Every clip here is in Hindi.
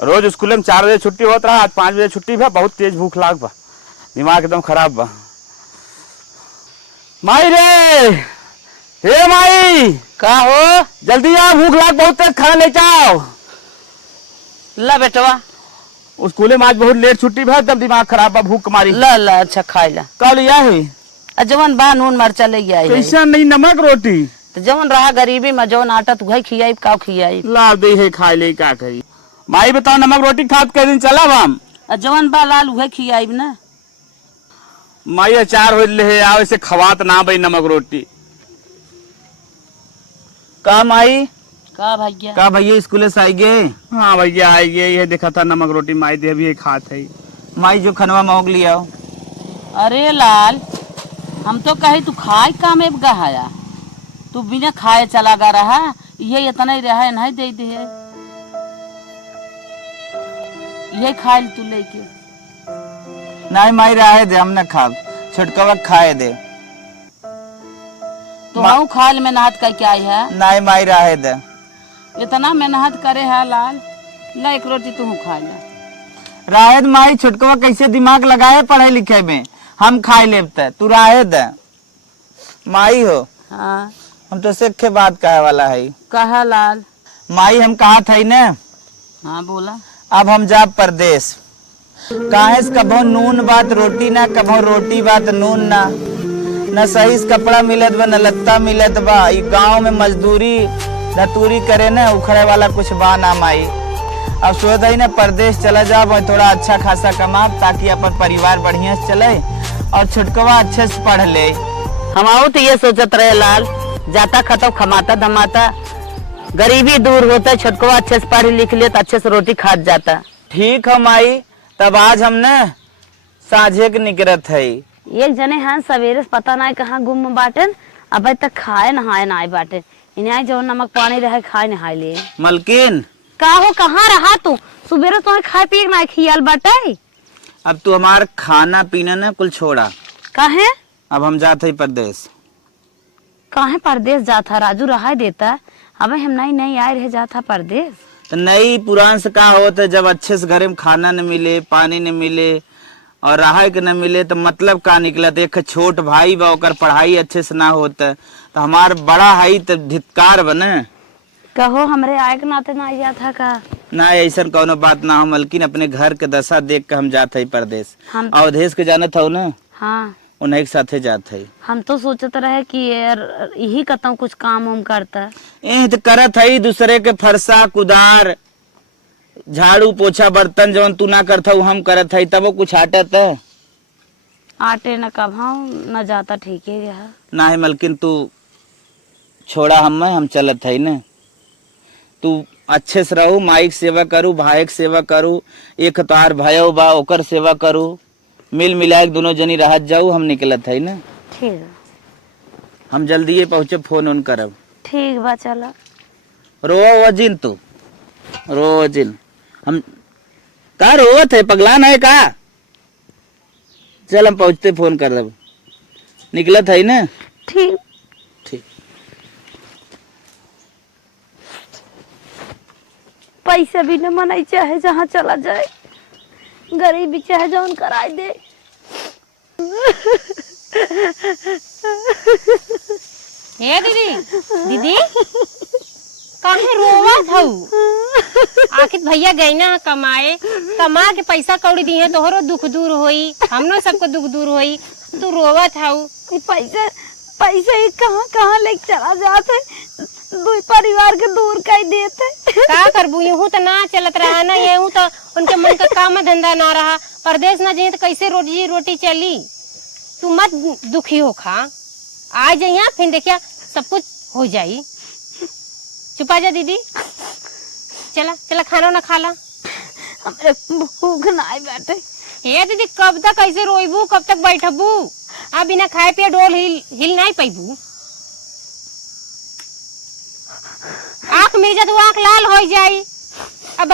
रोज स्कूल में 4 बजे छुट्टी होता रहा, आज 5 बजे छुट्टी बा। बहुत तेज भूख लाग बा, दिमाग एकदम खराब बा। माई रे, हे माई, का हो? जल्दी आ, भूख लाग बहुत तेज, खाना ले जाओ। ला बेटवा, स्कूल में आज बहुत लेट छुट्टी बा, एकदम दिमाग खराब बा, भूख मारी। ला ला अच्छा खाई ला। का लिया है? जवन बा नून मरचा ले आई है। कैसा नहीं, नमक रोटी तो जवन रहा गरीबी में जवन आटा तू घई खियाई का खियाई ला दे है, खा ले का करी। माई बताओ, नमक रोटी खात कई दिन चला हम? जवन बा लाल उहे खियाई ना। माई अचार हो ले आओ, इसे खवात ना भाई नमक रोटी। का माई? का भैया? का भैया स्कूल से आई गए? हाँ भैया आई गए, ये देखा था नमक रोटी माई दे भी खात है। माई जो खनवा मोग लिया। अरे लाल, हम तो कहे तू खाए का में गहाया, तू बिना खाए चला गा रहा, ये इतना ही रहा नहीं दे दे, ये खाए तू लेके। नहीं माई रहे दे, हम न खा, छुटकवा खाए दे। तो हम खाल मेहनत करके आई है। नहीं माई रहे दे, इतना मेहनत करे है लाल, ला एक रोटी तू खा ले। राहेद माई, छुटकवा कैसे दिमाग लगाए पढ़े लिखे में, हम खाए लेते, तू राहे दे। माई हो, हाँ हम तो सिख के बात कहे वाला है। कहा लाल? माई हम कहा था न, हाँ बोला। अब हम जा परदेश, काहे से कभो नून बात रोटी ना, कभो रोटी बात नून ना, न सही से कपड़ा मिलत बा, न लत्ता मिलत बा। ई गाँव में मजदूरी नतूरी करे न, उखड़े वाला कुछ बा ना माई। अब सोच रही न परदेश चला जाओ, थोड़ा अच्छा खासा कमा, ताकि अपन परिवार बढ़िया से चले और छुटकवा अच्छे से पढ़ ले। हम तो ये सोचत रहे लाल, जाता खतब खमाता धमाता, गरीबी दूर होता, छुटकवा अच्छे से पढ़ लिख लिया तो अच्छे से रोटी खा जाता। ठीक है माई, तब आज हम न साझे के निकलत है। एक जने हैं सवेरे से पता नहीं कहाँ गुम बाटन, अब तक खाए नहाए ना बाटे, इन्हें जो नमक पानी रहे खाए नहाए लिए। मलकिन का हो, कहाँ रहा तू? सुबेरे तुम्हें खाए पिए ना खियाल बाटे। अब तू हमार खाना पीना न कुल छोड़ा, काहे? अब हम जाते ही परदेश। काहे परदेश जाता? राजू रहा देता, अब हम नहीं आए रहे जाता परदेश। तो नई पुरान से का होता है, जब अच्छे से घर में खाना न मिले, पानी न मिले और रहा के न मिले, तो मतलब का निकलत। एक छोट भाई बा, ओकर पढ़ाई अच्छे से ना होता, तो हमार बड़ा हाई तो धिक्कार बने। कहो हमरे आए के नाते ना जाता का? ना ऐसा कोनो बात ना हो मलकिन, अपने घर के दशा देख के हम जाते ही परदेश। हम अवधेश के जानत हो न, हाँ, उन्हीं के साथे जाते है। हम तो सोचते रहे कि यही कतौ कुछ काम उम करता। तो करत है दूसरे के फरसा कुदार झाड़ू पोछा बर्तन जवन तू ना करता हम करत है, तब वो कुछ आटत है। आटे न कब न जाता, ठीक है रहा। ना है मलकिन, तू छोड़ा हम चलत है न, तू अच्छे से रहू, माई की सेवा करू, भाई की सेवा करू, एक तार भयो बा ओकर सेवा करू, मिल मिला के दोनों जनी रहत जाऊ, हम निकलत है न। ठीक है, हम जल्दी पहुँचे, फोन उन करब। ठीक बा चला। रो जिन तू रो जिन, हम का रोवत है, पगला है का? चल हम पहुँचते फोन कर दब, निकलत है न। ठीक ठीक। पैसे भी न मनाई, चाहे जहाँ चला जाए, गरीबी चाहे जौन कराई दे। हे दीदी, दीदी काहे रोवत हऊ? आखिर भैया गई ना कमाए, कमा के पैसा कौड़ी दिए तोहरो दुख दूर होई, हमनो सबको दुख दूर होई, तू रोवत हऊ। पैसे कहाँ कहाँ लेके चला जाते, दो परिवार के दूर कर देते। का करबू, यूं तो ना चलत रहा ना, यूं तो उनके मन का काम धंधा ना रहा, परदेश ना जाए तो कैसे रोटी चली। तू मत दुखी हो, खा आ जाइया, फिर देखिया सब कुछ हो जाई। चुपा जा दीदी, चला चला खाना ना खा ला। हमरे भूख ना बैठे। हे दीदी, कब तक ऐसे रोइबू, कब तक बैठबू? अब बिना खाए पिए डोल हिल नहीं पैबू। आँख मिल जा तो आँख लाल हो जाई। अब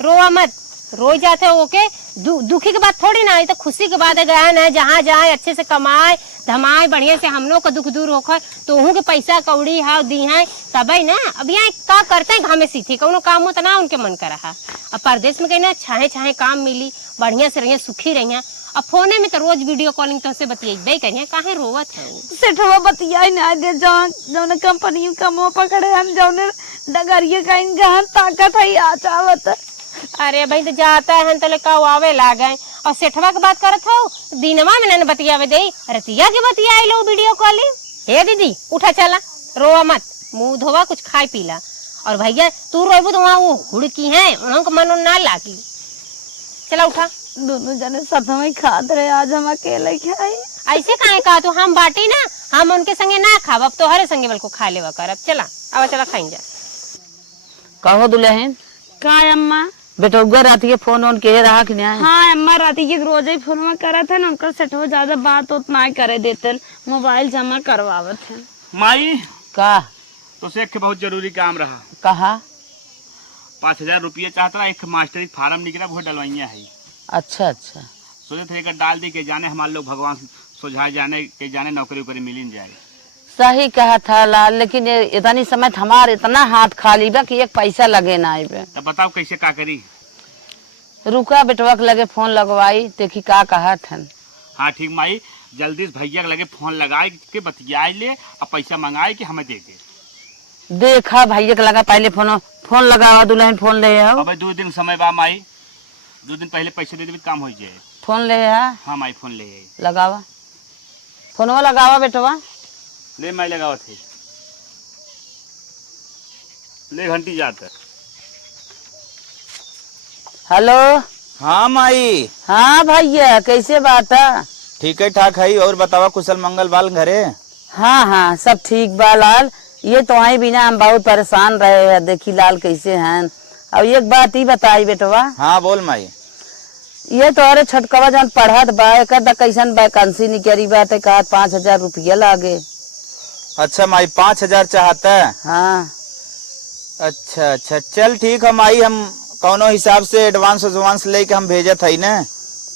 रोवा मत, रोज जाते हो ओके दुखी की बात थोड़ी ना, ये तो खुशी की बात है। गहन है जहाँ जाए अच्छे से कमाए धमाए बढ़िया से, हम लोग का दुख दूर होकर तो उहू के पैसा कौड़ी हाव दी है तब ना। अब यहाँ का करते हैं घामे सीथी कौनो काम होता ना उनके मन का रहा। अब परदेश में कहीं ना छाहे छाहे काम मिली बढ़िया से रहिए सुखी रहिए। अब फोने में तो रोज वीडियो कॉलिंग तो से बतियाई करिए, काहे रोवत है सेठवा बतियाई ना दे जौन कंपनी कमो पकड़े हम जौन डगरिए का गहन ताकत है आ चावत। अरे भाई तो जाता है तो का आवे लागे और सेठवा की बात करत हो दिनवा में न बतियावे दे, रतिया के बतियाई लो वीडियो कॉलिंग। हे दीदी उठा चला रोवा मत, मुंह धोवा कुछ खाए पीला। और भैया तू रोबू तो वहाँ वो हुड़की है उनको मनो ना लागी। चला उठा, दोनों जने साथ में खात रहे, आज हम अकेले खाई। ऐसे काहे कहा तो हम बाटी ना, हम उनके संगे ना खाब, अब तो हरे संगे बल को खा लेवा कर। अब चला अब चला खाई जा। कहो दुल्हन का अम्मा बेटौगा रात के फोन ऑन के रहा कि नहीं? हाँ अम्मा राती के रोज ही फोन करा था ना, उनका सेठवा ज्यादा बात उतना करे देते, मोबाइल जमा करवावत है। माई का तो से एक बहुत जरूरी काम रहा। कहा 5,000 रुपये चाहता, एक मास्टरी फार्म निकला वो डलवाइया है। अच्छा अच्छा सोचे थे एक डाल दी के जाने हमारे लोग भगवान सुझाए जाने के जाने नौकरी उकरी मिल जाए। सही कहा था लाल, लेकिन इतनी समय हमार इतना हाथ खाली बा कि एक पैसा लगे ना आए। तब बताओ कैसे का करी। रुका बेटवा के लगे फोन लगवाई देखी का कहा थन। हाँ ठीक माई, जल्दी से भैया के लगे फोन लगाए के बतियाई ले और पैसा मंगाए कि हमें दे दे। देखा भैया के लगा पहले फोन लगावा दुल्हन फोन ले आओ। अब 2 दिन समय बा माई, 2 दिन पहले पैसे दे दे काम हो जाए। फोन ले आ। हाँ माई फोन ले लगावा, फोनवा लगावा बेटवा। ले माई लगाओ थे ले घंटी जाता। हेलो हाँ माई। हाँ भैया कैसे बात है? ठीक है ठाक है, और बतावा कुशल मंगल बाल घरे? हाँ हाँ सब ठीक बा लाल, ये तो आई बिना हम बहुत परेशान रहे हैं, देखी लाल कैसे हैं। अब एक बात ही बताई बेटवा। हाँ बोल माई। ये तो अरे छटकवा जन पढ़त बा एक कैसन वैकेंसी निकली बा तो कहा 5,000 रुपया लागे। अच्छा माई 5,000 चाहता है? हाँ अच्छा अच्छा चल ठीक है माई, हम कौनो हिसाब से एडवांस लेके हम भेजत है ना।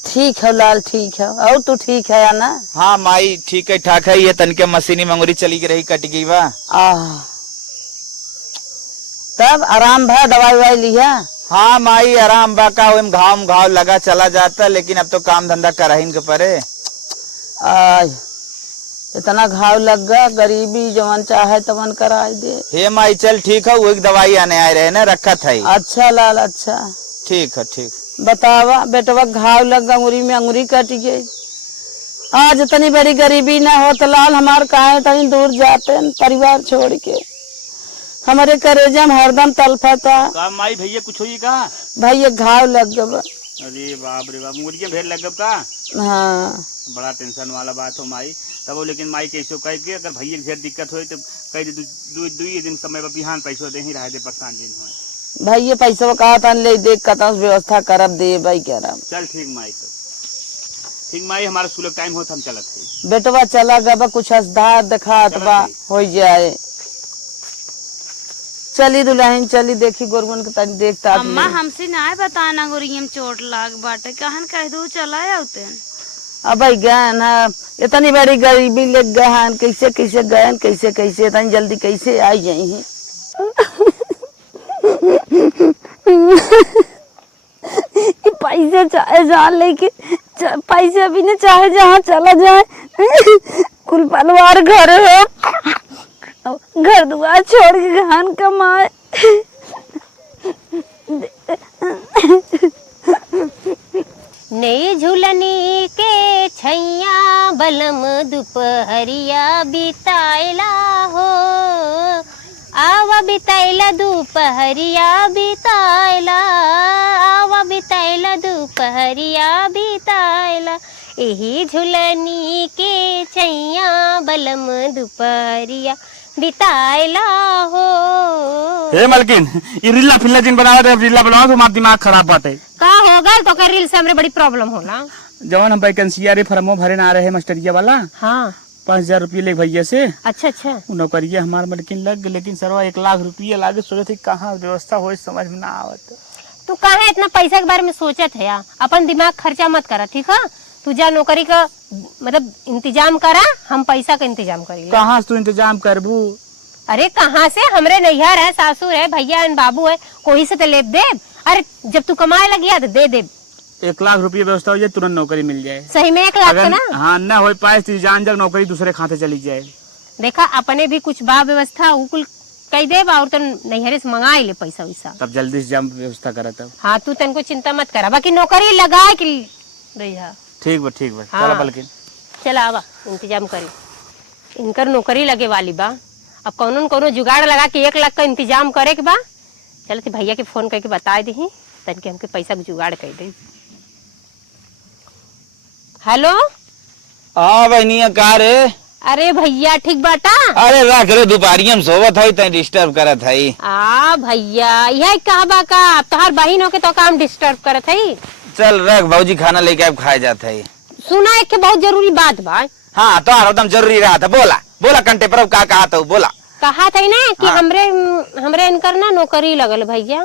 ठीक है लाल ठीक है, और तू ठीक है या ना? हाँ माई ठीक है ठाक है, ये तनके मशीनी मंगूरी चली रही कट गई बा। तब आराम भा दवाई वाई लिया? हाँ माई आराम बा का, घाव लगा चला जाता, लेकिन अब तो काम धंधा कर के परे। इतना घाव लग गया, गरीबी जवन चाहे तवन कराई दे। हे माई चल ठीक है, वो एक दवाई आने आए रहे ना रखा था। अच्छा लाल अच्छा ठीक है ठीक। बतावा बेटवा घाव लग गया, अंगुरी में अंगुरी कट गई। आज इतनी बड़ी गरीबी ना हो तो लाल हमार काहे तनी दूर जाते परिवार छोड़ के, हमारे करेजा में हरदम तलफता। माई भैया कुछ हुई का? भैया घाव लग गया। अरे बाप रे बाप, मुर्गियां भेड़ लग गब का? हाँ बड़ा टेंशन वाला बात हो माई। तब लेकिन माई कैसे कह के अगर भैया के ढेर दिक्कत हो तो कह दे 2 दिन समय पर बिहान पैसों दे ही रहे दे परेशान दिन हो। भैया पैसा कहा था ले देख का व्यवस्था करब दे भाई करब। चल ठीक माई, तो ठीक माई हमारा सुलग टाइम हो हम चलत थे। बेटवा चला गया कुछ असधार दिखात बा हो जाए। चली दुल्हन चली देखी गोरगुन के तनी देखता। अम्मा हमसे ना बताना गोरियम में चोट लाग बाटे, कहन कह दो चला आउते। अब गहन है इतनी बड़ी गरीबी ले गहन कैसे कैसे गहन कैसे कैसे इतनी जल्दी कैसे आई जाई है। पैसे चाहे जहाँ लेके पैसे अभी न चाहे जहाँ चला जाए, कुल परिवार घर है, घर दुआर छोड़ के गहन कमाए। नई झूलनी के छैया बलम दोपहरिया बिताइला हो, आवा बिताइला दोपहरिया बिताइला, आवा बिताइला दोपहरिया बिताइला, यही झूलनी के छैया बलम दोपहरिया बिताइला हो। हे मलकिन ये रीला फिल्ला जिन बनावे रे रीला बनाओ तो हमारा दिमाग खराब बात है। का होगा तो कर रील से हमरे बड़ी प्रॉब्लम होला। जवन हम वैकेंसी आ रही फॉर्मो भरे ना रहे मास्टरिया वाला। हाँ 5,000 रुपये ले भैया से। अच्छा अच्छा नौकरिया हमार मलकिन लग, लेकिन सरवा 1 लाख रुपया लागे। सोचे थे कहाँ व्यवस्था हो समझ में ना आवत। तू काहे इतना पैसा के बारे में सोचत है? अपन दिमाग खर्चा मत करा, ठीक है? तू जा नौकरी का मतलब इंतजाम करा, हम पैसा का इंतजाम करी। कहाँ से तू इंतजाम करबू? अरे कहाँ से, हमरे नैहर है, सासू है, भैया है, बाबू है, कोई से तो लेब दे। अरे जब तू कमाए लगी तो दे दे। 1 लाख रुपये व्यवस्था हो जाए, तुरंत नौकरी मिल जाए। सही में 1 लाख का ना? हाँ न हो पाए तो जान जग नौकरी दूसरे खाते चली जाए। देखा अपने भी कुछ बा व्यवस्था उकुल कई दे और तो नैहरे से मंगा ले पैसा वैसा। तब जल्दी से जम व्यवस्था करा तब। हाँ तू तनको चिंता मत करा, बाकी नौकरी लगा के रही। ठीक बा ठीक बा। हाँ। चला बल्कि चला आवा इंतजाम करी, इनकर नौकरी लगे वाली बा। अब कौनो न कौनो जुगाड़ लगा के 1 लाख का इंतजाम करे के बा। चल ते भैया के फोन करके बता दी तन के हमके पैसा के जुगाड़ कर दे। हेलो। हाँ बहनिया का रे? अरे भैया ठीक बाटा? अरे रख रे, दोपहरिया में सोवत है तय डिस्टर्ब करत है। भैया यह कहा बा का तोहार बहिन होके तो काम डिस्टर्ब करत है। चल रख, भौजी खाना लेके अब खाए जाते है। सुना एक के बहुत जरूरी बात बा। हाँ तो एकदम जरूरी रहा था। बोला बोला कंटे पर का कहा था? बोला कहा था ना कि हाँ। हमरे इनकर ना नौकरी लगल भैया।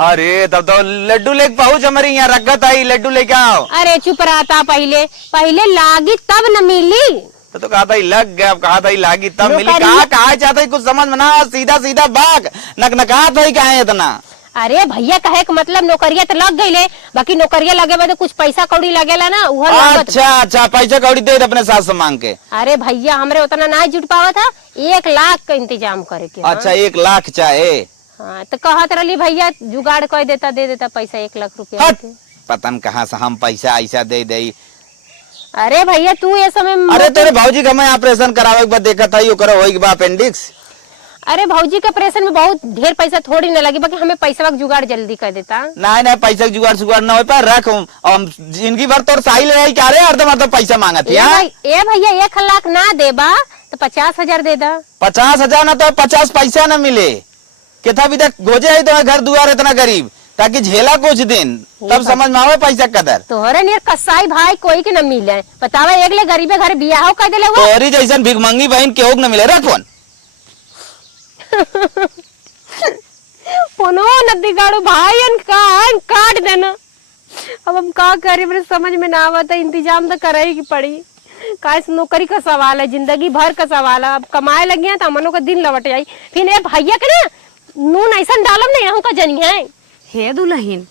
अरे तब तो लड्डू लेके पहुंच, हमारे यहाँ रखत है, लड्डू लेके आओ। अरे चुप रहता, पहले लागी तब न मिली। तो कहा था लग गया, कहा था लागी तब मिली। नौकरी- कहा चाहता है कुछ समझ में ना, सीधा सीधा बाग नकनका था कहा है इतना। अरे भैया कहे के मतलब नौकरिया तो लग गई ले, बाकी नौकरिया लगे बाद कुछ पैसा कौड़ी लगेला ना उह लागत। अच्छा पैसा कौड़ी दे अपने सास से मांग के। अरे भैया हमरे उतना ना जुट पावा था, 1 लाख का इंतजाम करे के। अच्छा 1 लाख चाहे? हाँ तो कहत रही भैया जुगाड़ कर देता, दे देता पैसा 1 लाख रुपया हट, के। पता न कहाँ से हम पैसा ऐसा दे दे। अरे भैया तू ये समय अरे तेरे भौजी का मैं ऑपरेशन करावे के बाद देखा था यो करो होई के बा अपेंडिक्स। अरे भौजी के ऑपरेशन में बहुत ढेर पैसा थोड़ी न लगी, बाकी हमें पैसा का जुगाड़ जल्दी कर देता। नहीं पैसा के जुगाड़ सुगाड़ ना हो पाए, रख जिंदगी भर तो साहिल रही क्या रे, अर्ध पैसा मांगा थी। ए भैया 1 लाख ना देबा तो 50,000 दे दा। 50,000 ना तो 50 पैसा न मिले। कितना भी तक गोजे है तो घर दुआर इतना गरीब, ताकि झेला कुछ दिन तब समझ में आवे पैसा कदर। तोहरे नियर कसाई भाई कोई के न मिले, बतावा एक ले गरीबे घर बियाह कर देले हुआ। तोहरी जैसन भिखमंगी बहन केहू न मिले। रख फोन। फोनो नदी गाड़ो भाई काट देना। अब हम का करें, मेरे समझ में ना आवता, इंतजाम तो करे ही पड़ी। काश नौकरी का सवाल है, जिंदगी भर का सवाल है। अब कमाए लग गया तो हमनों का दिन लौट आई। फिर ये भैया के ना नून ऐसा डालम नहीं रहूं का जनी है। हे दुल्हन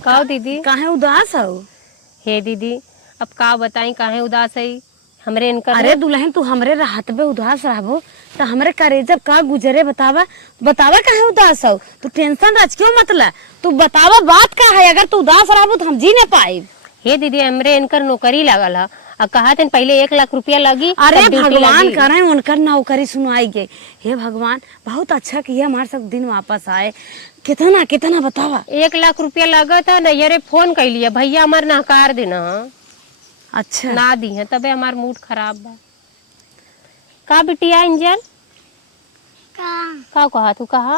कहो दीदी काहे उदास हो? हे दीदी अब का बताई काहे उदास है हमरे इनका। अरे दुल्हन तू हमरे राहत पे उदास रहबो तो हमरे करेजब का गुजरे बतावा काहे उदास हो? तू टेंशन रच क्यों मतला? तू बतावा बात का है, अगर तू उदास रहबो तो हम जी न पाए। हे दीदी हमरे इनकर नौकरी लगल है, और कहा थे पहले 1 लाख रुपया लगी। अरे भगवान करे उनकर नौकरी सुनाई गई। हे भगवान बहुत अच्छा किया, हमारे सब दिन वापस आए। कितना बतावा? 1 लाख रुपया लगा था। नैयरे फोन कर लिया भैया हमार नकार देना। अच्छा ना दी है तबे हमार मूड खराब बा। का बिटिया इंजन का कहा तू? कहा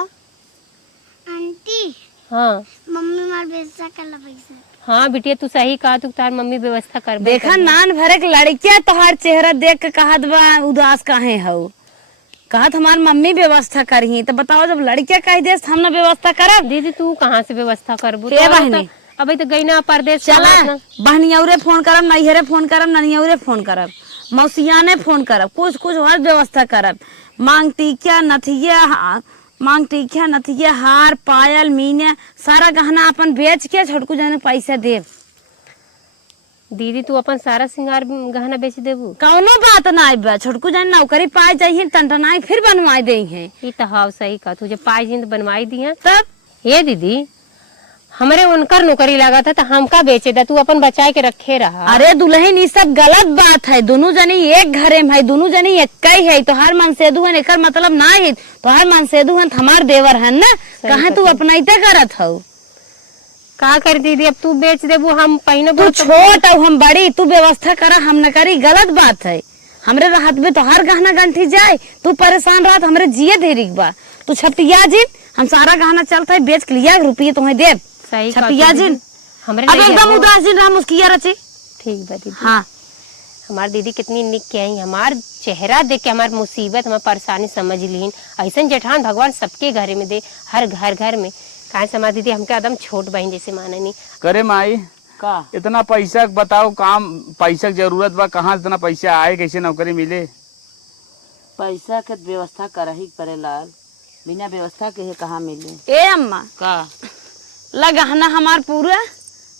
आंटी हाँ मम्मी मार व्यवस्था कर ला पैसा। हाँ बिटिया तू सही कहा, तू तार मम्मी व्यवस्था कर। देखा नान भरे के लड़किया तोहार चेहरा देख के कहत बा उदास काहे हो? कहत हमार मम्मी व्यवस्था करही तो बताओ, जब लड़किया कह दे हम ना व्यवस्था करब। दीदी तू कहाँ से व्यवस्था करबू? अभी तो गई ना परदेश। चला बहनियौरे फोन करब, नैहरे फोन करब, ननियौरे फोन करब, मौसियाने फोन करब, कुछ और व्यवस्था करब। मांग टीकिया नथिया हार पायल मीने सारा गहना अपन बेच के छोटकू जाने पैसा देव। दीदी तू अपन सारा सिंगार गहना बेच देबू? कौनो बात ना बा, छोटकू जाने नौकरी पाए जाइए टंटनाई फिर बनवाई दे है। ये तो हाँ सही कहा, तुझे पाई जिंद बनवाई दी है तब। ये दीदी हमरे उनकर नौकरी लगा था तो हमका बेचे दा, तू अपन बचाए के रखे रहा। अरे दुल्हन ये सब गलत बात है। दोनों जनी एक घरे में है, दोनों जनी एक ही है। तोहार मनसेदू है एकर मतलब ना है तोहार मनसेदू है हमार देवर है ना। कहाँ तू अपनाइते करत हो? का कर दीदी अब तू बेच देबू, हम पहिने तू छोट और हम बड़ी, तू व्यवस्था करा हम न करी, गलत बात है। हमरे राहत में तोहार गहना गंठी जाए, तू परेशान रहत, हमरे जिये देरी बा। तू छपटिया जिन हम सारा गहना चलता है बेच के लिया रुपये तुम्हें देव। सही छपटिया जिन हमरे अब एकदम उदासीन रहा मुस्किया रचे। ठीक बा दीदी। हाँ हमार दीदी कितनी निक के आई, हमार चेहरा देख के हमार मुसीबत हमार परेशानी समझ लीन। ऐसा जेठान भगवान सबके घर में दे, हर घर में। कहाँ से हमारी दीदी हमके एकदम छोट बहन जैसे माने नहीं। करे माई का इतना पैसा बताओ, काम पैसा की जरूरत बा, कहाँ से इतना पैसा आए, कैसे नौकरी मिले? पैसा के व्यवस्था करही पड़े लाल, बिना व्यवस्था के कहाँ मिले। ए अम्मा का लगहना हमार पूरा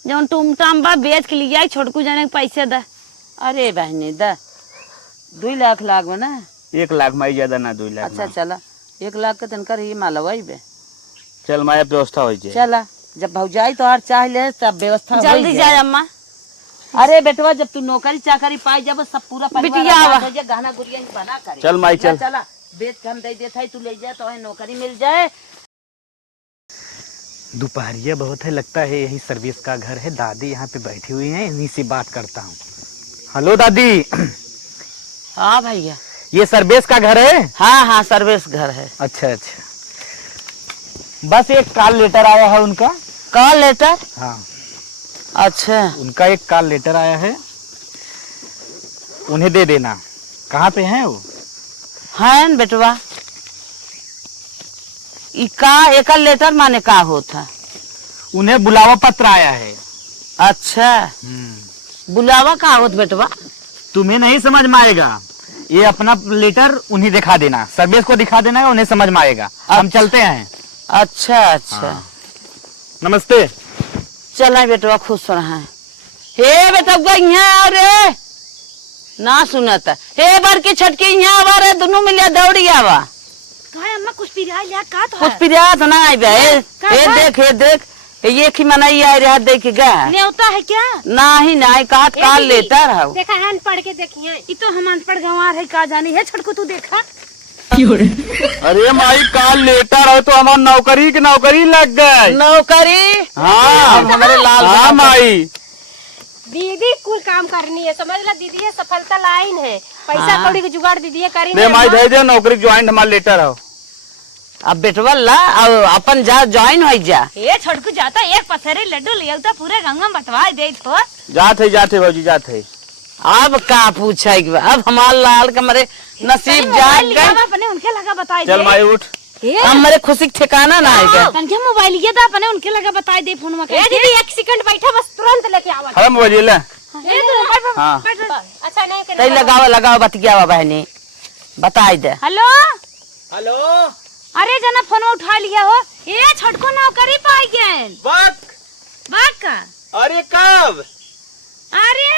जौन टूम टाम बा बेच के लिया छोटकू जाने के पैसे द। अरे बहनी द 2 लाख लागो ना। 1 लाख माई, ज्यादा ना 2 लाख। अच्छा चला 1 लाख के तनकर ही मालवाई बे। चल माई व्यवस्था हो जाए। चला जब भौजाई तो हर चाह ले तब व्यवस्था जल्दी जाए अम्मा। अरे बेटवा जब तू नौकरी चाकरी पाई जब सब पूरा बिटिया आवा। हो जाए, गहना गुड़िया ही बना करे। चल माई चल। चला बेच के हम दे देता है, तू ले जा तो नौकरी मिल जाए। दोपहरिया बहुत है, लगता है यही सर्विस का घर है। दादी यहाँ पे बैठी हुई हैं, इन्हीं से बात करता हूँ। हेलो दादी। हाँ भैया। ये सर्विस का घर है? हाँ हाँ सर्विस घर है। अच्छा अच्छा, बस एक कॉल लेटर आया है उनका। Call letter? हाँ अच्छा उनका एक कॉल लेटर आया है, उन्हें दे देना। कहाँ पे हैं वो? है न बेटवा। एक लेटर माने का होता? उन्हें बुलावा पत्र आया है। अच्छा बुलावा का होत बेटवा? तुम्हें नहीं समझ में आएगा, ये अपना लेटर उन्हें दिखा देना, सर्विस को दिखा देना, उन्हें समझ में आएगा। हम चलते हैं। अच्छा अच्छा नमस्ते। चला बेटवा खुश रहा। हे बेटा यहाँ रे ना सुनता। हे बार की छटकी यहाँ आवा रे, दोनों मिलिया दौड़ी आवा। कहा अम्मा कुछ पिरिया लिया का तो कुछ पिरिया तो ना आई बे। हे देख ये की मनाई आ रहा देख गा। न्योता है क्या? नहीं नहीं कहा काल लेटर है। देखा है पढ़ के देखिए। ये तो हम अनपढ़ गंवार है, का जानी है छोटकू तू देखा। अरे माई कॉल लेटर है तो हमार नौकरी की नौकरी लग गए। नौकरी? हाँ हमारे लाल। हाँ माई दीदी कुल काम करनी है, समझ ला दीदी, ये सफलता लाइन है। पैसा कौड़ी के जुगाड़ दीदी करेंगे। ले माई दे दे, नौकरी ज्वाइन हमारा लेटर है। अब बेटवा ला अपन जा ज्वाइन हो जा। ये छोटकू जाता एक पथरे लड्डू ले तो पूरे गंगा में बटवा दे तो। जाते भौजी जाते। अब का पूछा अब हमार लाल के मरे नसीब जाग गए। अपने उनके लगा बताई चल माई उठ। अब मेरे खुशी के ठिकाना ना है। तनके मोबाइल लिया था अपने उनके लगा बताई दे फोन में। दीदी 1 सेकंड बैठा, बस तुरंत लेके आवा। अरे मोबाइल ले। हाँ अच्छा नहीं तई लगाओ बतिया बहनी बताई दे। Hello hello. अरे जना फोन उठा लिया हो। ये छोटको नौकरी पाई गए। बाक का? अरे कब? अरे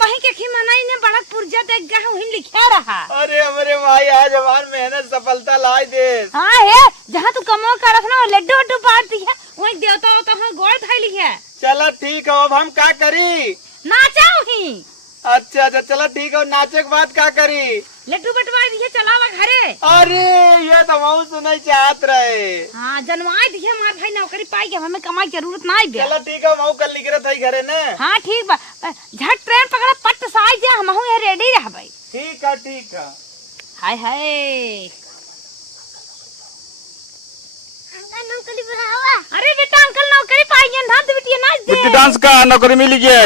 वही के खिमनाई ने बड़ा पुर्जा देख गया वही लिखा रहा। अरे हमारे भाई आज हमारी मेहनत सफलता लाई दे। हाँ है जहाँ तू कमो करत ना लड्डू वड्डू बांटती है वही देवता होता है गोड़ थैली है। चलो ठीक है, अब हम क्या करी? नाचाऊ ही। अच्छा अच्छा चलो ठीक है, नाचे के बाद क्या करी? लड्डू बटवा दिए चलावा घरे। अरे ये तो बहुत सुनना चाहत रहे। हाँ जनवाई दिए हमारे भाई नौकरी पाई गए, हमें कमाई की जरूरत ना है। चलो ठीक है, मैं कल निकलत है घरे ने। हाँ ठीक बा, झट ट्रेन पकड़ा पट से आई जा, हम यहाँ रेडी रह भाई। ठीक है ठीक है। हाय हाय अरे बेटा अंकल नौकरी पाई गए, नाच बिटिया नाच दे। बिट्टी डांस का नौकरी मिल गया।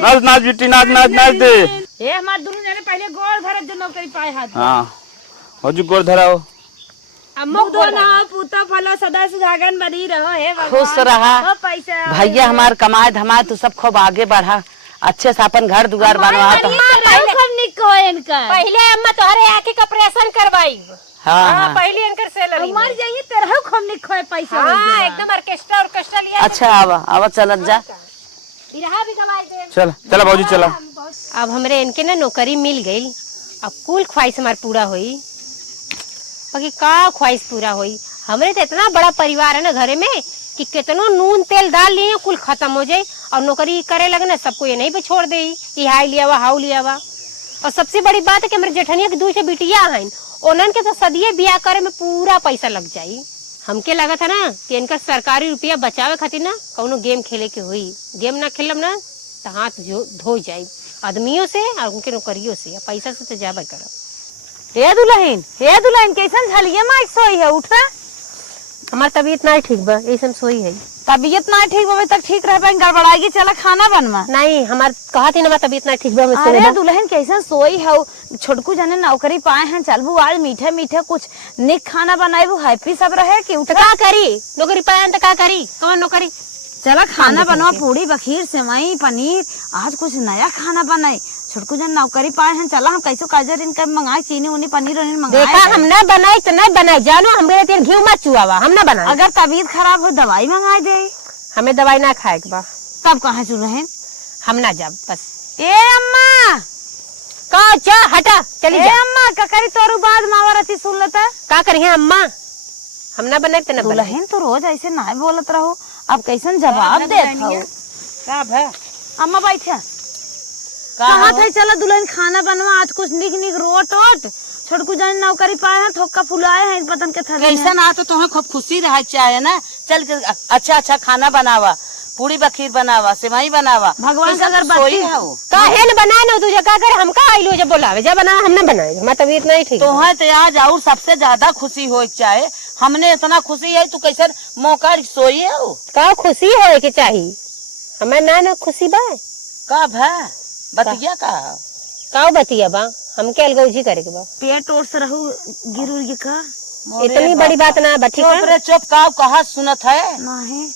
नाच नाच बिट्टी नाच नाच नाच दे। ये हमारे दोनों जने पहले गोड़ धरत जो नौकरी पाए हाथ। हाँ हजू गोर धराओ। मुख दो ना पूता फलो सदा सुहागन बनी रहो। हे भगवान खुश रहा ओ पैसा भैया हमार कमाए धमाए तो सब खूब आगे बढ़ा, अच्छे से अपन घर दुआर बनवा। पहले अम्मा तोहरे आँखें का ऑपरेशन करवाई। हाँ पहले इनकर सैलरी हमारी जाइए तेरह खूब निकोए पैसा। हाँ एकदम ऑर्केस्ट्रा लिया। अच्छा आवा चलत जा। इरहा भी कमाई दे। चल चला भौजी चला। अब हमरे इनके ना नौकरी मिल गई, अब कुल ख्वाहिश हमार पूरा हुई। बाकी का ख्वाहिश पूरा हुई, हमरे तो इतना बड़ा परिवार है ना घरे में कि कितनो नून तेल डाल लिए कुल खत्म हो जाये और नौकरी करे लगे ना सबको ये नहीं पे छोड़ दे, ये हाई लिया हुआ हाउ लिया हुआ। और सबसे बड़ी बात है कि हमारे जेठनिया की 2 बिटिया हैं, उन्हन के तो सदिये ब्याह करे में पूरा पैसा लग जाये। हमके लगा था ना कि इनका सरकारी रुपया बचावे खातिर ना कौनो गेम खेले के हुई, गेम ना खेलब ना तो हाथ धो जाये आदमियों से और उनके नौकरियों से, पैसा से तो जाबे करब। हे दुल्हन कैसन झलिए माइक सोई है, उठा हमार तबीयत नहीं ठीक बा, ऐसे सोई है। तबीयत ना ठीक होवे तक ठीक रह पाए, गड़बड़ाएगी, चला खाना बनवा। नहीं हमार कहा थी ना तबीयत नहीं ठीक बा, मैं अरे दुल्हन कैसे सोई है, छोटकू जने नौकरी पाए हैं, चलबू आज मीठे मीठे कुछ निक खाना बनाएबू, हैप्पी सब रहे कि उठ का करी नौकरी पाए तो का करी, कौन नौकरी। चला खाना बनवा, पूड़ी बखीर सेवई पनीर, आज कुछ नया खाना बनाई। छोटकू जन नौकरी पाए हैं, चला हम कैसे काजर इनका मंगाए, चीनी उनी पनीर उनीर मंगाए। देखा हम ना बनाई तो नहीं बनाई, जानो हमरे तेल घी मत चुआवा, हम ना बनाए। अगर तबीयत खराब हो दवाई मंगाए दे। हमें दवाई ना खाए के बा, तब कहाँ चुन रहे हम ना जाब बस। ए अम्मा का चा हटा चली ए जा। अम्मा का करी तोरू बाद मावरती सुन लेता। का करिए अम्मा, हम ना बनाए तो ना बनाए। दुल्हन तो रोज ऐसे ना बोलत रहो, अब कैसन जवाब देत हो। का भा अम्मा बैठा कहाँ थे, चला दुल्हन खाना बनवा, आज कुछ निक निक रोट ओट, छोटकू जान नौकरी पाए हैं, थोक्का फुलाए हैं, इस बतन के थले में। कैसा ना तो तुम्हें खूब खुशी रह चाहे ना, चल के अच्छा अच्छा खाना बनावा, पूरी बखीर बनावा, सेवई बनावा, भगवान का कैसा अगर तो सोई बत्ती है वो। काहे न बनाए ना तुझे का करे, हम का आइलो जब बोलावे जा बना, हम ना बनाए, हमारी तबीयत नहीं ठीक। तुम्हें तो आज और सबसे ज्यादा खुशी हो चाहे, हमने इतना खुशी है, तू कैसे मौका सोई है वो। का खुशी होए के चाहिए, हमें ना खुशी बा। का भा बतिया का बतिया बा, हमके अलगौजी करे के बा। पेट ओट से रहू गिर उर का इतनी बड़ी बात ना बा, ठीक चुप है। रे चुप, का कहा सुनत है, नहीं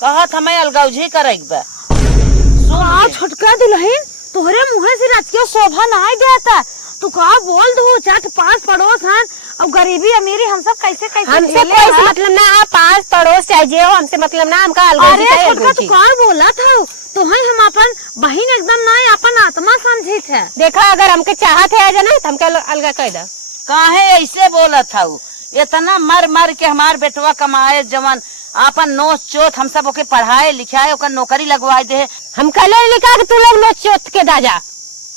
कहत हमें अलगौजी करे बा। हाँ छोटका दुल्हन तोहरे मुँह से राजकीय शोभा नहीं देता, तू का बोल दू, चट पास पड़ोस हैं, अब गरीबी अमीरी हम सब कैसे कैसे हमसे झेले कोई हैं। मतलब ना, पास पड़ोस चाहिए हो, हमसे मतलब ना, हमका अलगौजी अरे चाहिए, छोटका तू अलगौजी। का बोला था, तो हम अपन बहन एकदम ना अपन आत्मा समझी थे। देखा अगर हमके चाहत है आ जाना तो हमके अलगा कह दा। काहे ऐसे बोला था वो, इतना मर मर के हमार बेटवा कमाए जवन आपन नोच चोत हम सब ओके पढ़ाए लिखाए, ओकर नौकरी लगवाए दे। हम कल लिखा कि तू लोग नोच चोत के दाजा,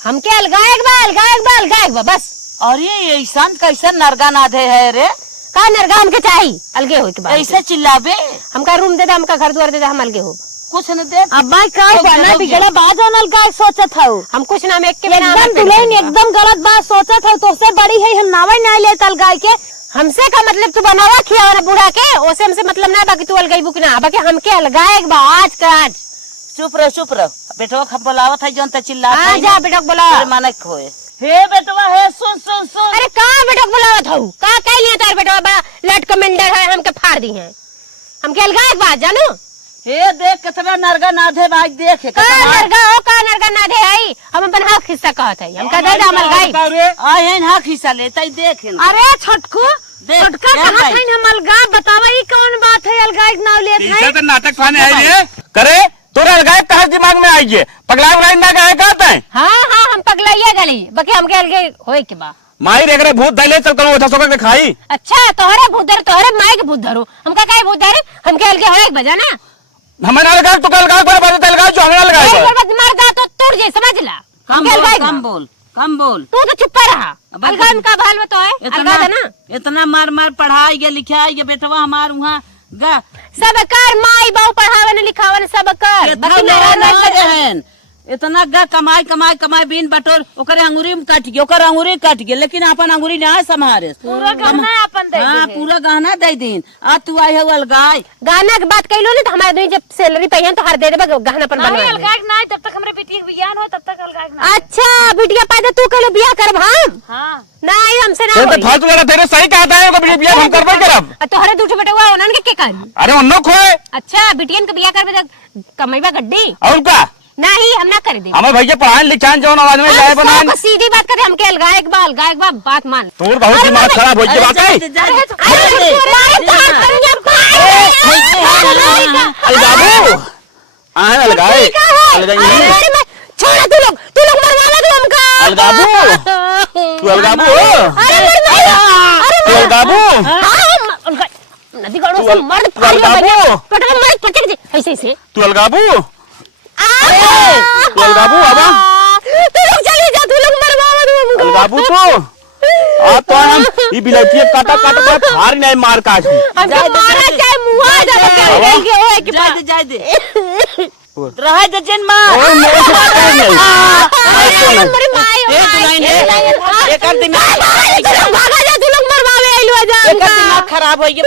हमके अलगाएक बा बस। और ये ऐसा कैसे नरगा नाधे है रे, का नरगा हमके चाहिए अलगे हो के बाद। ऐसे चिल्लाबे, हमका रूम दे दा, हमका घर द्वार दे दा, हम अलगे हो। कुछ न दे। अब्बा का बना बिगड़ा बात होनल का सोचत हूँ, हम कुछ ना में एक के बिना एकदम दुल्हन एकदम गलत बात सोचत हूँ, तो से बड़ी है हम नावा नहीं ले तल गाय के। हमसे का मतलब तू बनावा खिया ना बूढ़ा के, ओसे हमसे मतलब ना बाकी तू अलगाई बुक ना, बाकी हमके अलगाएक बा आज का आज। चुप रहो बेटवा खब बोलावत है जोन त चिल्ला आ जा बेटा बोला। माने खोए हे बेटवा हे सुन सुन सुन। अरे का बेटा बोलावत हूँ, का कह लिया तार बेटा बड़ा लट कमेंडर है, हमके फाड़ दी है, हमके अलगाएक बा जानो। हे देख कितना नरगा नाधे भाई, देख का नरगा ना दे आई, हम अपन हक हिस्सा कहत है, हमका दे दा अमल गाई। आए हैं ना हिस्सा लेता ही देख। अरे छोटकू छोटका कहाँ थे हम अलगा, बतावा ये कौन बात है अलगा एक नाव लेत है। तो नाटक खाने आई रे करे तोरा अलगाए कहा दिमाग में आइए, पगला उगला ना कहे कहते हैं। हाँ हम पगलाइया गली, बाकी हमके अलगे होए के बा। माई देख रहे भूत धैले चल करो उठा सोकर के खाई। अच्छा तोहरे भूत धर, तोहरे माई के भूत धरो, हमका काहे भूत धरे, हमके अलगे होए के बजा ना। हमें ना लगा तू अलगा पर बात अलगा जो हमें लगा एक बार मार दा तो टूट जाए, समझ ला। कम बोल तू तो चुप रहा, अलगा में का भाल में तो है, अलगा दे ना। इतना मार मार पढ़ाई के लिखाई के बेटवा हमार वहाँ गा सब कर माई बाऊ पढ़ावन लिखावन सब कर, बाकी ना इतना गा कमाई कमाई कमाई बिन बटोर ओकर अंगूरी में कट गई, ओकर अंगूरी कट गई, लेकिन अपन अंगूरी ना संभारे, पूरा गहना अपन दे हाँ पूरा गहना दे दिन। आज तू आई है अलगाय गाना की बात कहलो ना, तो हमारे दोनों जब सैलरी पाई तो हर दे देबा गहना पर बनवा दे। अलगा नहीं, जब तक हमरे बेटी के बियाह हो तब तक अलगा नहीं। अच्छा बिटिया पादे तू कहलो बियाह करब हम, हाँ नहीं हमसे ना तो होई। फालतू वाला तेरे सही कहता है को बिटिया हम करबे करब। तोहरे दूठे बेटा हुआ उनन के करी। अरे उन्नो खोए अच्छा बिटियन के बियाह करबे त कमैबा गड्डी और का नहीं, हम ना कर दे। हमें भैया पढ़ान लिखान जो आवाज में जाए बनान सीधी बात करे, हमके अलगाएक बा बात मान। तोर बहुत दिमाग खराब हो गया बात है। अलगाबू आए अलगाए अलगाई छोड़ तू लोग मरवावा तू हमका। अलगाबू तू अलगाबू तू अलगाबू नदी गड़ो से मर्द फाड़ी बने पटक मर्द पटक दे ऐसे ऐसे तू अलगाबू तू अलगाबू बाबा तू लोग चले जा, तू लोग मरवावा तू हमका। अलगाबू तो आप तो हम ये बिलौती काटा काटा कर फाड़ नहीं मार काट हमको मारा चाहे मुआ जा के होए के जाए दे जाए दे रहा दे जन मार और मेरे से पकड़ नहीं मेरी माई एक लाइन है एक कर दे भागा जा, तू लोग मरवावे आइलो जा एक कर दे खराब हो गया।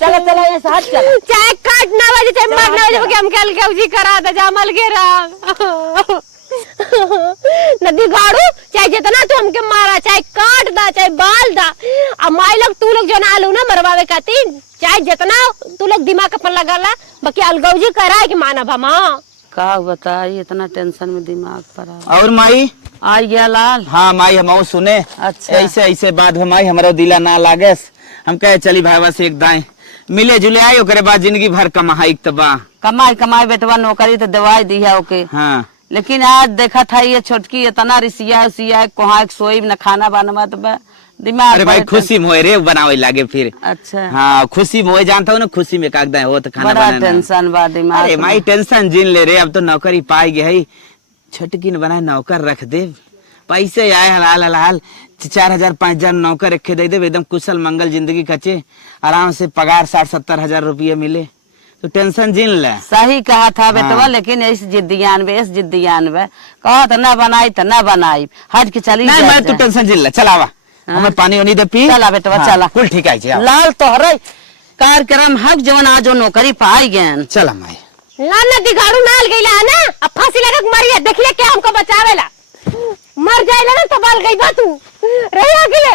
चलो चलो ये साथ चलो। चाहे काट ना बजे चाहे मार ना बजे हम कल के उजी करा दे जा मल के रहा नदी गाड़ू चाहे जितना तू हमके मारा चाहे काट दा चाहे बाल दा अब माई लोग तू लोग जो ना आलू ना मरवावे खातिर चाहे जितना तू लोग दिमाग अपन लगाला बाकी अलगौजी करा कि माना भमा का बताई इतना टेंशन में दिमाग पर और माई आ गया लाल। हाँ माई हम सुने अच्छा। ऐसे ऐसे बात हो माई हमारा दिला ना लागे हम कहे चली भाई से एक दाएं मिले जुले आए ओकरे बाद जिंदगी भर कमाई तबा कमाई कमाई बेटवा नौकरी तो दवाई दिया ओके। हाँ लेकिन आज देखा था ये छोटकी इतना रिसिया उसिया कोहा सोई न खाना बनवा तो दिमाग। अरे भाई खुशी मोए रे बनावे लागे फिर। अच्छा हाँ खुशी मोए जानता हूँ ना खुशी में कागदा हो तो खाना बड़ा बनाना। टेंशन बा दिमाग। अरे माई टेंशन जिन ले रे अब तो नौकरी पाई गई छोटकी ने बनाए नौकर रख दे पैसे आए हलाल हलाल 4,000 5,000 नौकर रखे दे दे एकदम कुशल मंगल जिंदगी कचे आराम से पगार 60-70 हजार रुपये मिले तो टेंशन जिन ले। सही कहा था बेटवा। लेकिन इस जिद्दियान में कहा था ना बनाई तो ना बनाई हट के चली नहीं मैं तू टेंशन जिन ले चलावा हमें पानी उनी दे पी। चला बेटवा चला कुल ठीक है लाल तोहरे कार्यक्रम हक जवन आज नौकरी पाई गए। चला माई ला नदी गाड़ू नाल गईला है ना अब फांसी लगा के मरिया देख ले क्या हमको बचावेला मर जाएला ना तो बाल गई बा तू रही अकेले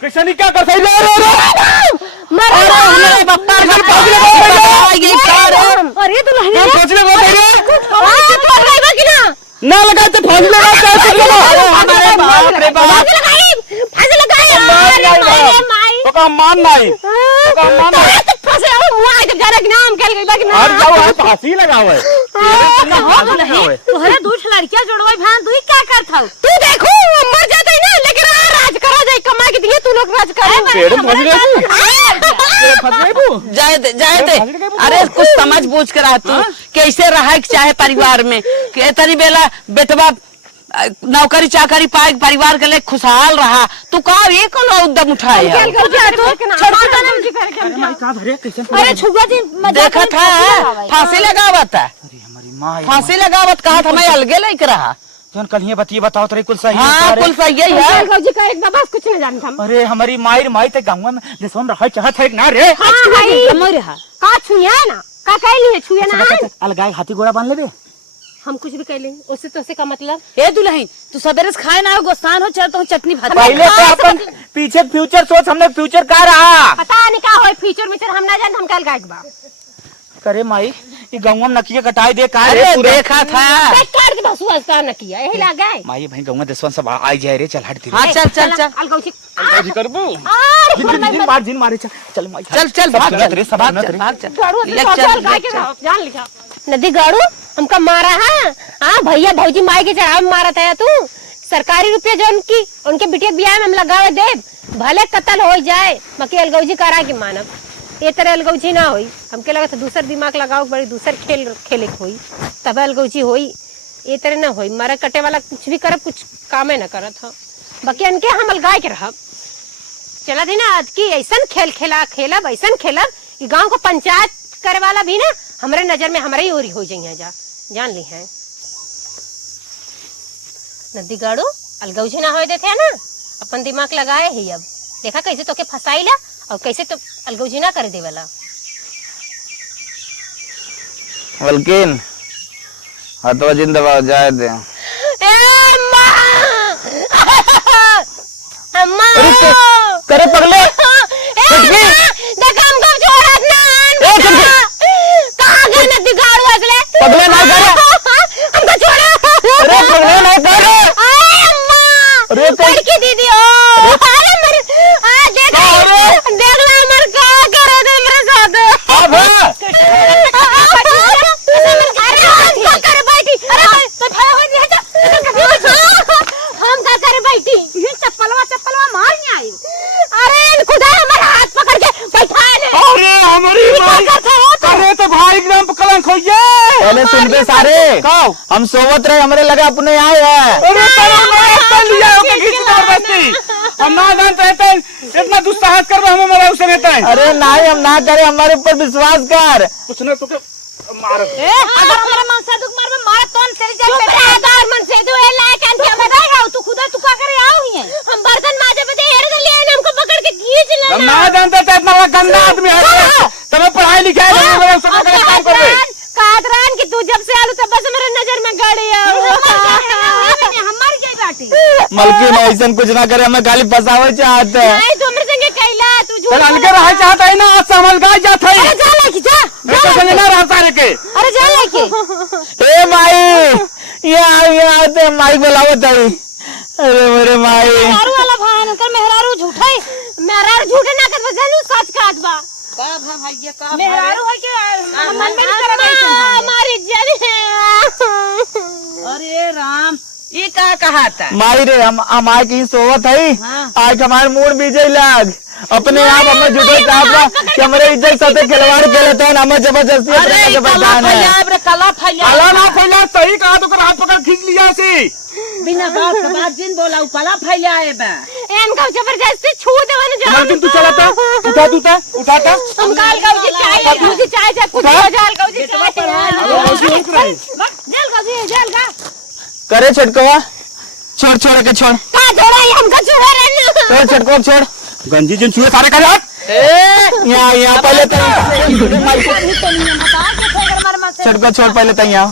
कृष्ण क्या कर सही मर हमारे बप्पा घर पाई गई कार अरे तू नहीं सोचने को तो गई बा कि ना ना लगा तो फांसी लगा हमारे बाप रे बाप फांसी लगाई अरे माई तो का मान नहीं तो का मान नहीं फांसी हुआ है जब जाने के नाम कल गई बा कि ना हर जाओ है फांसी लगा हुआ है तोहरे दूठ लड़कियां जोड़वाई भान तू ही क्या करता तू देखो मर जाता है ना लेकिन राज करा जाए कमा के दिए तू लोग राज जाए दे अरे कुछ समझ बूझ कर तू कैसे रहा चाहे परिवार में तनी बेला बेटवा नौकरी चाकरी पाए परिवार के लिए खुशहाल रहा तू कहा ये कौन उद्यम उठाए अरे छुआ जी देखा था फांसी लगावत फांसी लगावत कहा था मैं अलगे लेके रहा जोन कल ये बतिए बताओ तेरे कुल सही हाँ कुल सही है जी का एक बस कुछ नहीं जानता हम अरे हमारी माई ते गांव में जैसे रहा चाहत है ना रे का छुया ना का कह लिए छुया ना अलगाए हाथी घोड़ा बांध ले हम कुछ भी कह लेंगे उससे तो का मतलब ए दुल्हन तू सवेरे से खाए ना हो गोस्तान हो चलता हूँ चटनी भात पहले तो अपन पीछे फ्यूचर सोच हमने फ्यूचर का रहा पता नहीं का होए फ्यूचर में हम ना जान हम कल गायक बा करे माई ये गांव में नकिया कटाई दे का अरे देखा था काट के बस वास्ता न किया यही ला गए माई भाई गांव में देशवन सब आई जाए रे चल हट दी हाँ चल चल चल अलगौची अलगौजी करबू जिन मारे चल माई चल चल भाग चल रे सब भाग चल भाग चल जान लिखा नदी गाड़ू हमका मारा है हाँ भैया भौजी माई के चढ़ाव में मारा था तू सरकारी रुपया जो उनके बिटिया ब्याह में हम लगावे दे भले कत्ल हो जाए बाकी अलगौजी करा के मानव ये तरह अलगौजी ना होई हमके लगा था दूसर दिमाग लगाओ बड़ी दूसर खेले होई तब अलगौजी होई ये तरह ना होई मारा कटे वाला कुछ भी करब कुछ कामे ना करत हो बाकी अनके हम अलगाए के रहब चला थी ना आज की ऐसा खेलब ऐसा खेलब गाँव को पंचायत करे वाला भी ना हमारे नजर में हमारे ही ओरी हो जाइए जान ली है नदी गाड़ू अलगौजी ना हो देते है ना अपन दिमाग लगाए ही अब देखा कैसे तो के फसाई ला और कैसे तो अलगौजी ना कर दे वाला वल्किन हथवा जिंदाबाद जाए दे अम्मा करे पगले देखा हम कब छोड़ा ना कहाँ गए नदी गाड़ू असले पगले ना करे हमको छोड़ा अरे पगले ना करे अरे लड़की दीदी ओ अरे मेरे देख ला मर का करे दे मेरे साथ अब अरे हम का करे बैठी अरे तो भाई हो जा हम का करे बैठी चप्पलवा मार नहीं आई अरे खुदा हमारा हाथ पकड़ के बैठा ले अरे हमारी माई अरे तो भाई एकदम कलंक हो गया पहले सुन बे सारे हम सोवत रहे हमरे लगा अपने आए है अरे तेरा लिया ओके खींच जबरदस्ती हम ना जानते हैं इतना दुस्साहस कर रहा हमें मरा उसे रहता है अरे नहीं हम ना करे हमारे ऊपर विश्वास कर कुछ ना तो मार अगर हमारा मन से दुख मार में मार तोन तेरी जान पे आधार मन से दो ए लायक अंत हम बताए तू खुदा तू का करे आओ ही है हम गंदा आदमी है तुम्हें पढ़ाई लिखाई नहीं मेरे सब काम कर रहे कादरान कि तू जब से आलू तब से मेरे नजर में गड़ी हमारी जाई बाटी मलकिन ऐसा कुछ ना करे, हमें खाली फसावे चाहते हैं। नहीं तू मेरे संगे कैला तू झूठ चल अलगे रह चाहता है ना, आज से हम अलगा जात है। अरे जा लेके जा मेरे संगे ना रहता रे के। अरे जा लेके ए माई यहाँ आते माई बुलावत है। अरे मेरे माई मेहरारू वाला भान कर मेहरारू झूठा मेहरारू झूठे ना कर बजालू सच काट बा मेहरारू है कि मन में नहीं करे हमारी इज्जत है। अरे राम ये का कहा था माई रे हम आए कहीं सोवत है। आज हमारे मूड बीजे लाग अपने आप हमें जुटे कहा कि हमारे इज्जत साथे खिलवाड़ के लेते हैं, हमें जबरदस्ती कला फैला अला ना फैला सही कहा तो कर हाथ पकड़ खींच लिया से बिना बात के बात जिन बोला कला फैला है बा इनका जबरदस्ती छू देवन जा मलकिन तू चला था उठाता हम काल का मुझे चाय कुछ बाजार का मुझे चाय जल का करे छटकवा छोड़ छोड़ के छोड़ का जोड़ा हमका छुआ रहना छोड़ छटको छोड़ गंजी जिन छुए सारे कर यहाँ पहले छटको छोड़ पहले तक यहाँ।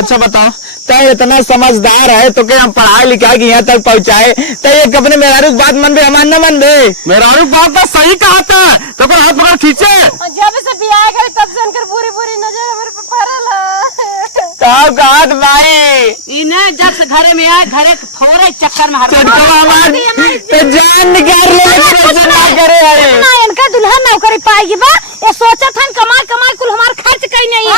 अच्छा बताओ तय इतना समझदार है तो क्या हम पढ़ाई लिखाई यहाँ तक पहुँचाए तो ये अपने मेहरारू बात मन बे हमार न मन बे मेहरारू बात तो सही कहा था तो कर हाथ पकड़ खींचे जब से बियाह गए तब से उनकर पूरी पूरी नजर हमारे पे पड़ल कहा भाई इन्हें जब से घरे में आए घरे फोरे चक्कर में छटकवा हमार तो जान निकाल ले करे है ना इनका दुल्हन नौकरी पाएगी बा ये सोचा था कमाल कमाल कुल हमार खर्च कहीं नहीं है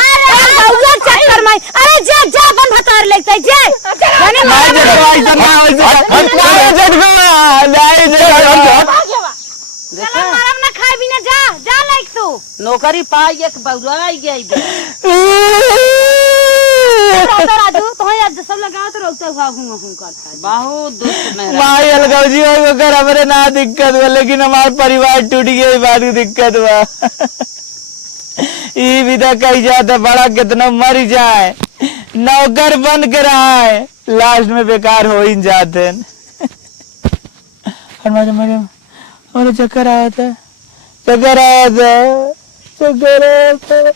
बहुआ चक्कर में अरे जा जा बंद हतार लेते जा जाने मैं छटकवा ऐसा ना चला मारम ना खाए बिना जा जा लाइक तू नौकरी पाई एक बउराई गई राजू तो आज सब लगाओ तो रोकते हुआ हूं करता बहुत दुष्ट मेहरा माई अलगौजी होकर हमारे ना दिक्कत हुआ लेकिन हमारा परिवार टूट गया ये बात की दिक्कत हुआ ये विदा कही जाता बड़ा कितना मर जाए नौकर बन कर आए लास्ट में बेकार हो ही जाते और चक्कर आया था चक्कर आया था चक्कर आया था